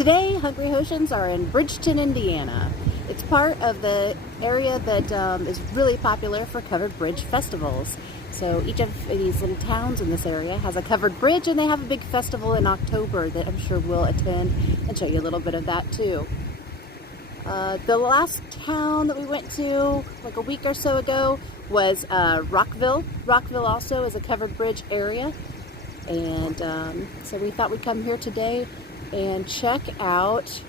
Today, Hungry Hoshians are in Bridgeton, Indiana. It's part of the area that is really popular for covered bridge festivals. So each of these little towns in this area has a covered bridge, and they have a big festival in October that I'm sure we'll attend and show you a little bit of that too. The last town that we went to like a week or so ago was Rockville. Rockville also is a covered bridge area, and so we thought we'd come here today and check out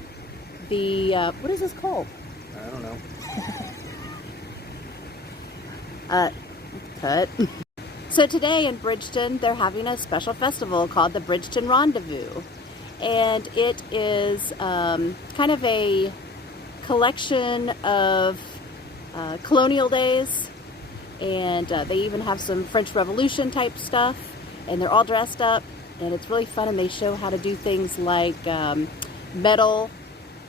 the, what is this called? I don't know. Cut. So today in Bridgeton, they're having a special festival called the Bridgeton Rendezvous. And it is kind of a collection of colonial days. And they even have some French Revolution type stuff. And they're all dressed up. And it's really fun. And they show how to do things like metal,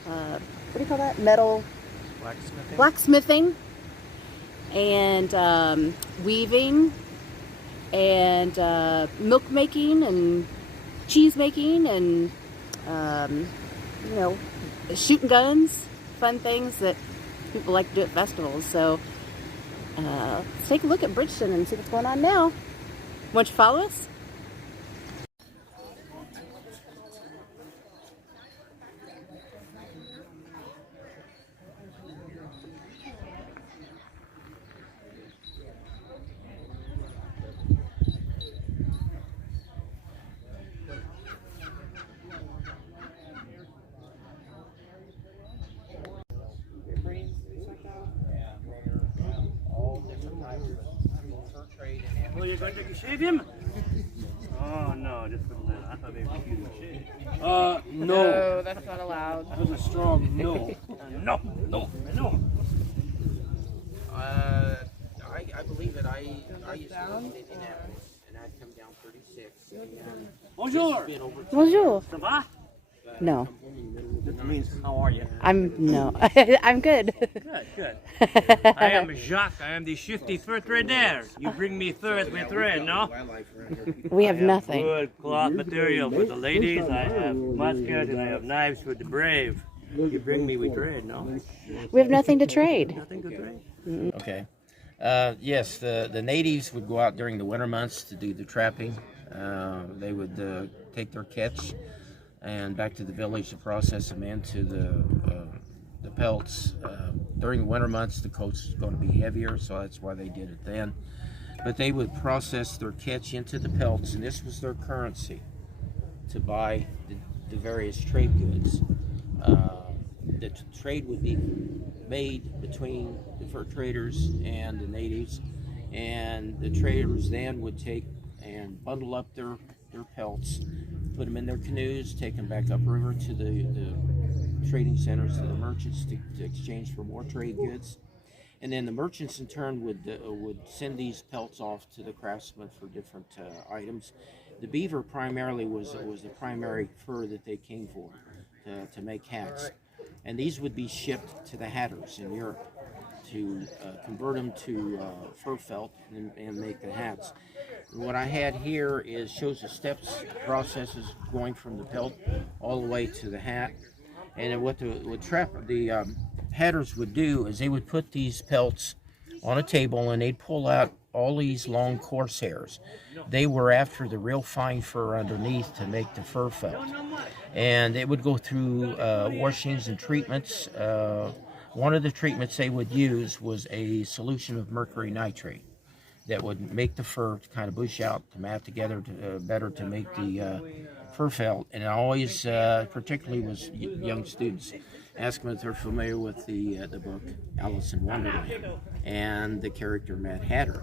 what do you call that? Metal blacksmithing and weaving and milk making and cheese making and you know, shooting guns, fun things that people like to do at festivals. So let's take a look at Bridgeton and see what's going on now. Want you to follow us? Oh, you're going to shave him? Oh, no, just for the little. I thought maybe you would shave. No. No, that's not allowed. That was a strong no. No. I believe that I used to live in Indianapolis, and I'd come down 36. Bonjour. Bonjour. Ça va? No. That means, how are you? I'm good. Good. I am Jacques. I am the shifty fur trader. You bring me furs with thread, no? We have nothing. Good cloth material for the ladies. I have muskets and I have knives for the brave. You bring me with thread, no? We have nothing to trade. Nothing to trade. Okay. Yes, the natives would go out during the winter months to do the trapping. They would take their catch and back to the village to process them into the pelts. During the winter months, the coats is going to be heavier, so that's why they did it then. But they would process their catch into the pelts, and this was their currency to buy the various trade goods. The trade would be made between the fur traders and the natives, and the traders then would take and bundle up their pelts, put them in their canoes, take them back upriver to the trading centers, to the merchants to exchange for more trade goods. And then the merchants in turn would send these pelts off to the craftsmen for different items. The beaver primarily was the primary fur that they came for to make hats. And these would be shipped to the hatters in Europe to convert them to fur felt and make the hats. And what I had here shows the steps, processes going from the pelt all the way to the hat. And what the hatters would do is they would put these pelts on a table and they'd pull out all these long corsairs. They were after the real fine fur underneath to make the fur felt. And it would go through washings and treatments. One of the treatments they would use was a solution of mercury nitrate that would make the fur kind of bush out, to mat together better to make the fur felt. And it always, particularly was young students, ask them if they're familiar with the book Alice in Wonderland and the character Mad Hatter.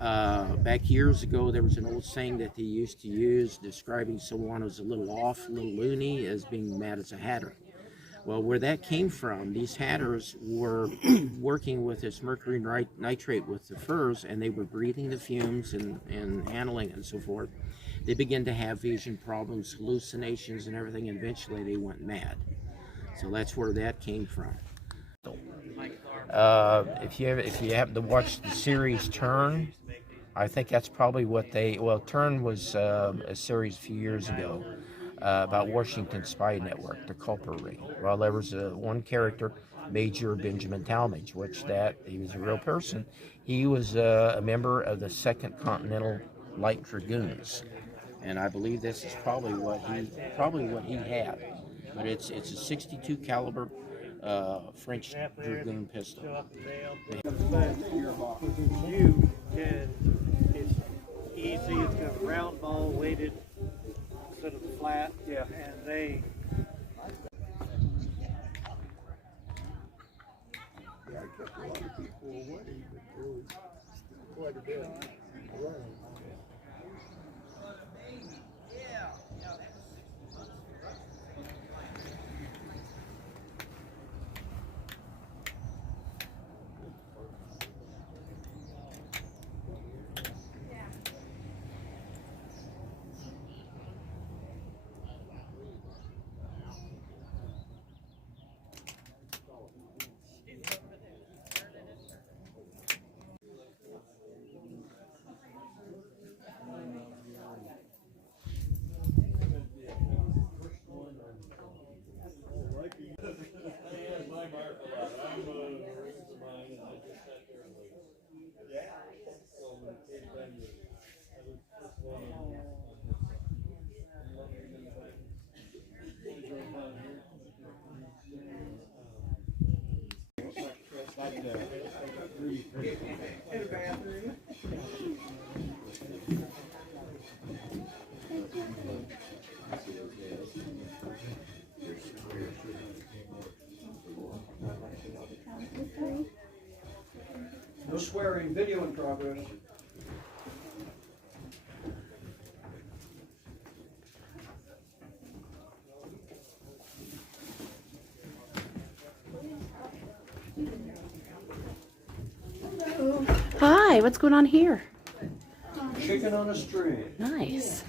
Back years ago, there was an old saying that they used to use describing someone who's a little off, a little loony, as being mad as a hatter. Well, where that came from, these hatters were working with this mercury nitrate with the furs, and they were breathing the fumes and handling it and so forth. They began to have vision problems, hallucinations, and everything, and eventually they went mad. So that's where that came from. If you happen to watch the series Turn, I think that's probably what Turn was a series a few years ago. about Washington Spy Network, the Culper Ring. Well, there was one character, Major Benjamin Talmadge, he was a real person. He was a member of the 2nd Continental Light Dragoons, and I believe this is probably what he had. But it's a 62 caliber French dragoon pistol. You can, it's easy, it's got a round ball weighted instead of flat. Yeah. And they I kept a lot of people away, but there was still quite a bit around. no swearing, video in progress. Hi, what's going on here? Chicken on a string. Nice.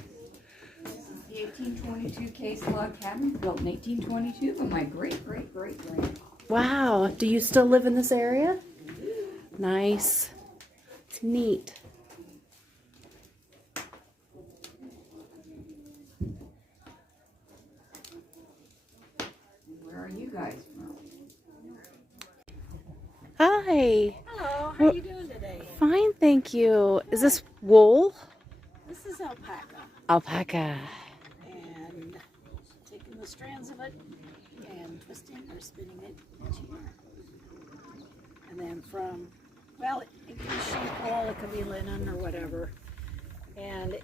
The 1822 case log cabin built in 1822 by my great-great-great-grandpa. Wow, do you still live in this area? Nice. It's neat. Where are you guys from? Hi. Hello, how are you doing today? Fine, thank you. Is this wool? This is alpaca, Alpaca. and taking the strands of it and twisting or spinning it into yarn. And then well, it can be sheep wool, it could be linen or whatever. And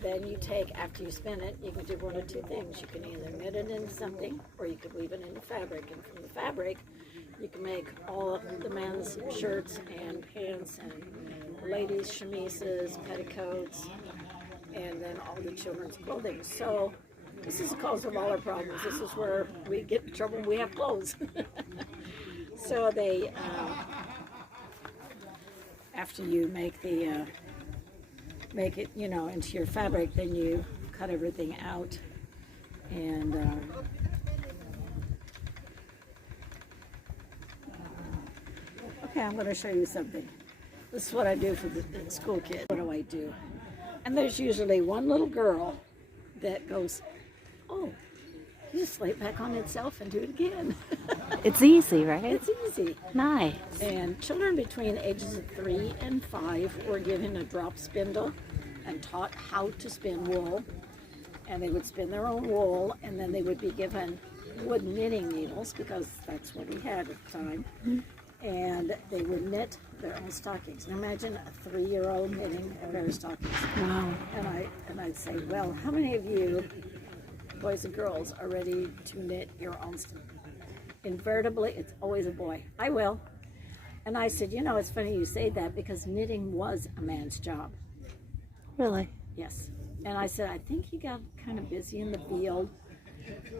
then you take, after you spin it, you can do one of two things. You can either knit it into something, or you could weave it into fabric. And from the fabric, you can make all of the men's shirts and pants and ladies' chemises, petticoats, and then all the children's clothing. So this is the cause of all our problems. This is where we get in trouble when we have clothes. So they, after you make it, into your fabric, then you cut everything out and okay, I'm going to show you something. This is what I do for the school kids. What do I do? And there's usually one little girl that goes, oh, you just lay it back on itself and do it again. It's easy, right? It's easy. Nice. And children between ages of 3 and 5 were given a drop spindle and taught how to spin wool. And they would spin their own wool, and then they would be given wood knitting needles, because that's what we had at the time. And they would knit their own stockings. Now imagine a 3-year-old knitting a pair of stockings. Wow. And I'd say, well, how many of you, boys and girls, are ready to knit your own stuff? Invariably, it's always a boy. I will. And I said, it's funny you say that, because knitting was a man's job. Really? Yes. And I said, I think he got kind of busy in the field.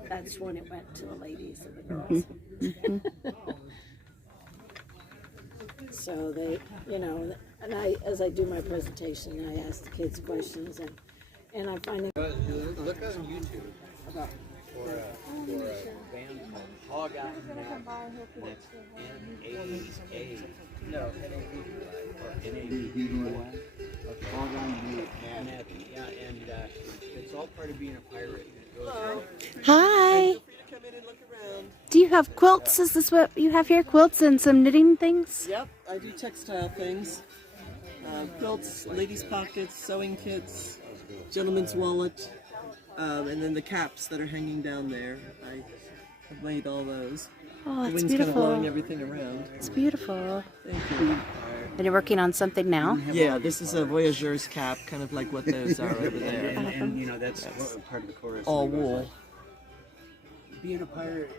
That's when it went to the ladies and the girls. So they, and as I do my presentation, I ask the kids questions, and I find it. Look on YouTube for a band called Hog Eye Nat. That's N-A-A. No, N-A-V-Y. Hog Eye Nat. Yeah, and it's all part of being a pirate. Hi. Feel free to come in and look around. Do you have quilts? Is this what you have here? Quilts and some knitting things? Yep, I do textile things. Quilts, ladies' pockets, sewing kits, gentleman's wallet, and then the caps that are hanging down there. I have made all those. Oh, The it's wings kind of blowing beautiful. everything around. It's beautiful. Thank you. And you're working on something now? Yeah, this is a voyageur's cap, kind of like what those are over there. And you know, that's part of the chorus. All wool. Being a pirate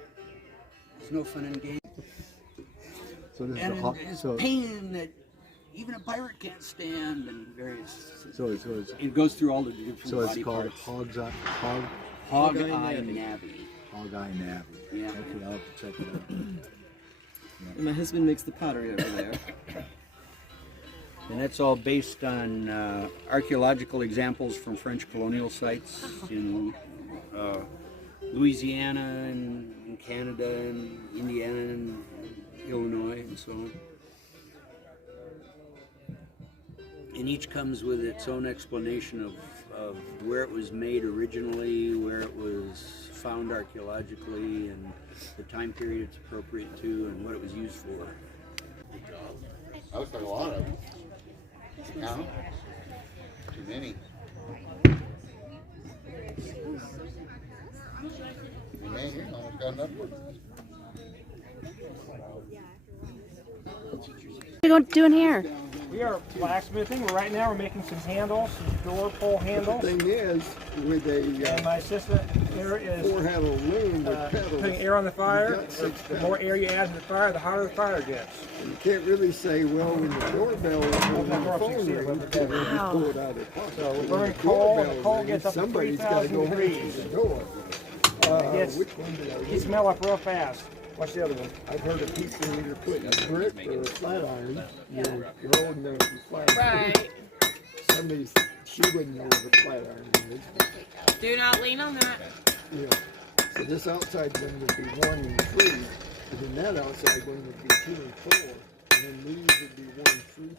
is no fun and game. So this is And a hot, it's so, pain that even a pirate can't stand, and various. so it's It goes through all the different so it's body called parts. hog Hog Hog-eye eye navvy. navvy. eye navvy. Yeah. Okay, I'll have to check it out. And my husband makes the pottery over there. And that's all based on archaeological examples from French colonial sites in Louisiana and in Canada and Indiana and Illinois and so on. And each comes with its own explanation of where it was made originally, where it was found archaeologically, and the time period it's appropriate to, and what it was used for. I was talking a lot of them. Count? Too many. Man, you almost got enough work. What are you doing here? We are blacksmithing. Right now we're making some handles, some door pull handles. The thing is, with And a my assistant here is four-handle loom with pedals, putting air on the fire. You've got six The more air you add to the fire, the hotter the fire gets. you can't really say, well, when the doorbell is on the phone rings, you Wow. pull it out of the pocket. So we're When burning the coal, and doorbell the coal rings, gets up to somebody's got to 3,000 go answer degrees. the door. Yes. Which one did I You use? smell up real fast. What's the other one? I've heard of people either putting a brick or a flat iron, you're holding the flat iron. Right. Somebody's, she wouldn't know what a flat iron is. Do not lean on that. Yeah. So this outside one would be 1 and 3, and then that outside one would be 2 and 4, and then these would be 1 through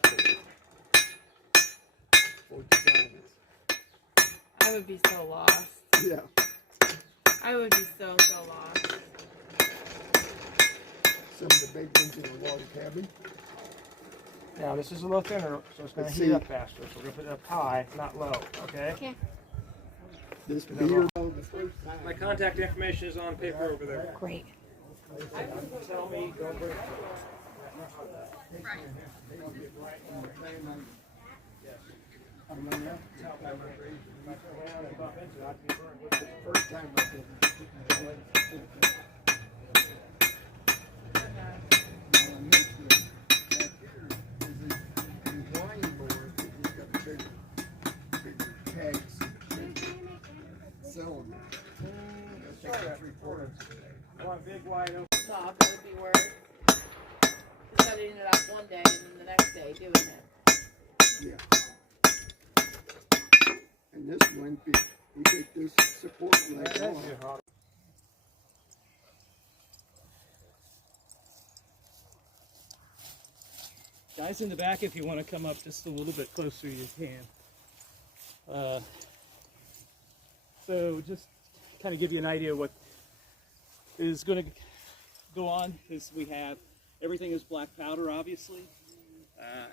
4 for designers. I would be so lost. Yeah. I would be so lost. Some of the big ones in the log cabin. Now this is a little thinner, so it's going to Let's heat see. up faster. So we're going to put it up high, not low. Okay. Okay. This beer, the first time. My contact information is on paper over there. Great. Tell me, don't break. First time I did it. I want big wide open. Stop. It would be worse. Setting it up one day and then the next day doing it. Yeah. And this one, we take this support leg off. Guys in the back, if you want to come up just a little bit closer, you can. So just kind of give you an idea what is going to go on is we have everything is black powder, obviously.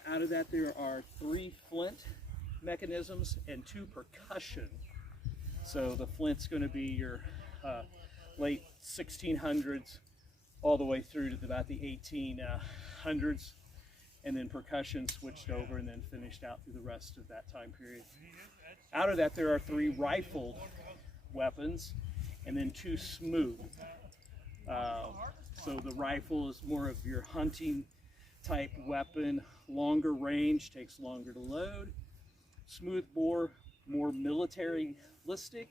Out of that, there are 3 flint mechanisms and 2 percussion. So the flint's going to be your late 1600s all the way through to about the 1800s. And then percussion switched over and then finished out through the rest of that time period. Out of that, there are 3 rifled weapons and then 2 smooth. So the rifle is more of your hunting type weapon, longer range, takes longer to load. Smooth bore, more militaristic,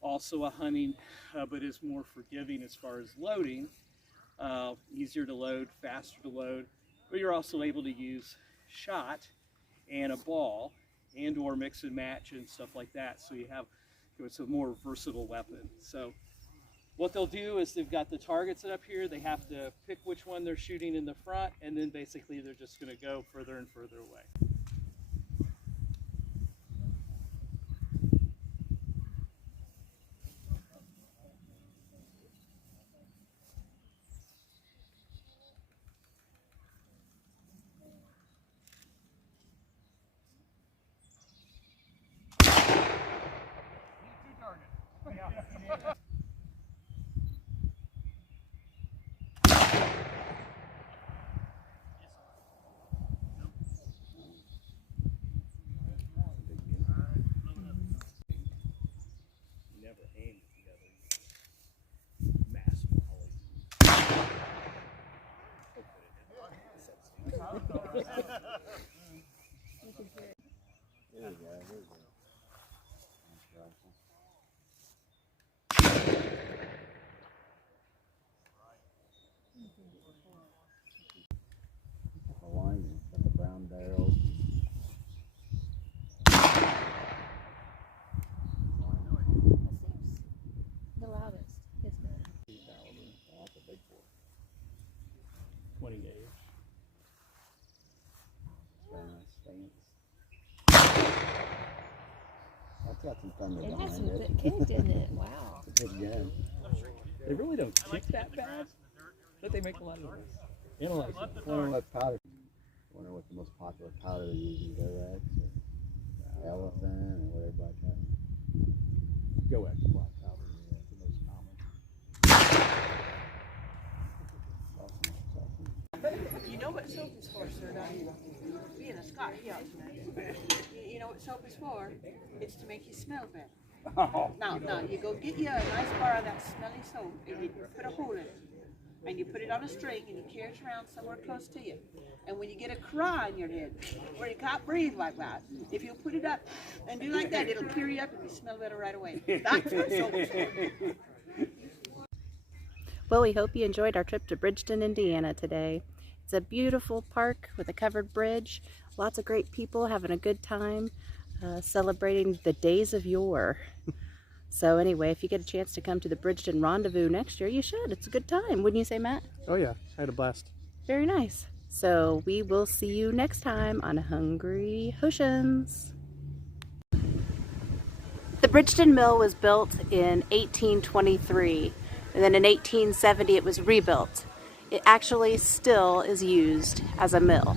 also a hunting, but is more forgiving as far as loading. Easier to load, faster to load. But you're also able to use shot and a ball and or mix and match and stuff like that. So you have, it's a more versatile weapon. So what they'll do is they've got the targets up here. They have to pick which one they're shooting in the front, and then basically they're just going to go further and further away. Never aimed together. Massive volley. The line, got the brown barrels. The loudest, isn't it? That's a big boy. 20 gauge. That's got some thunder It behind has some it. good kick, didn't it? Wow. It's a big gun. They really don't kick that bad, but they make a lot of noise. Analyze it. I wonder what powder. I wonder what the most popular powder they use is X or elephant or whatever black powder. Go X black powder. That's the most common. You know what soap is for, sir, don't you? Being a Scot, he ought to know. You know what soap is for? It's to make you smell better. Now, you go get you a nice bar of that smelly soap and you put a hole in it. And you put it on a string and you carry it around somewhere close to you. And when you get a cry in your head, where you can't breathe like that, if you put it up and do like that, it'll clear you up and you smell better right away. That's what soap is for. Well, we hope you enjoyed our trip to Bridgeton, Indiana today. It's a beautiful park with a covered bridge. Lots of great people having a good time celebrating the days of yore. So anyway, if you get a chance to come to the Bridgeton Rendezvous next year, you should. It's a good time, wouldn't you say, Matt? Oh yeah, I had a blast. Very nice. So we will see you next time on Hungry Hooshins. The Bridgeton Mill was built in 1823, and then in 1870 it was rebuilt. It actually still is used as a mill.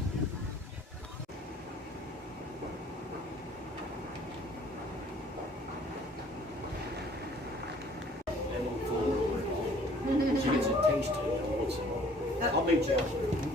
She gets a taste of it. I'll meet you out there.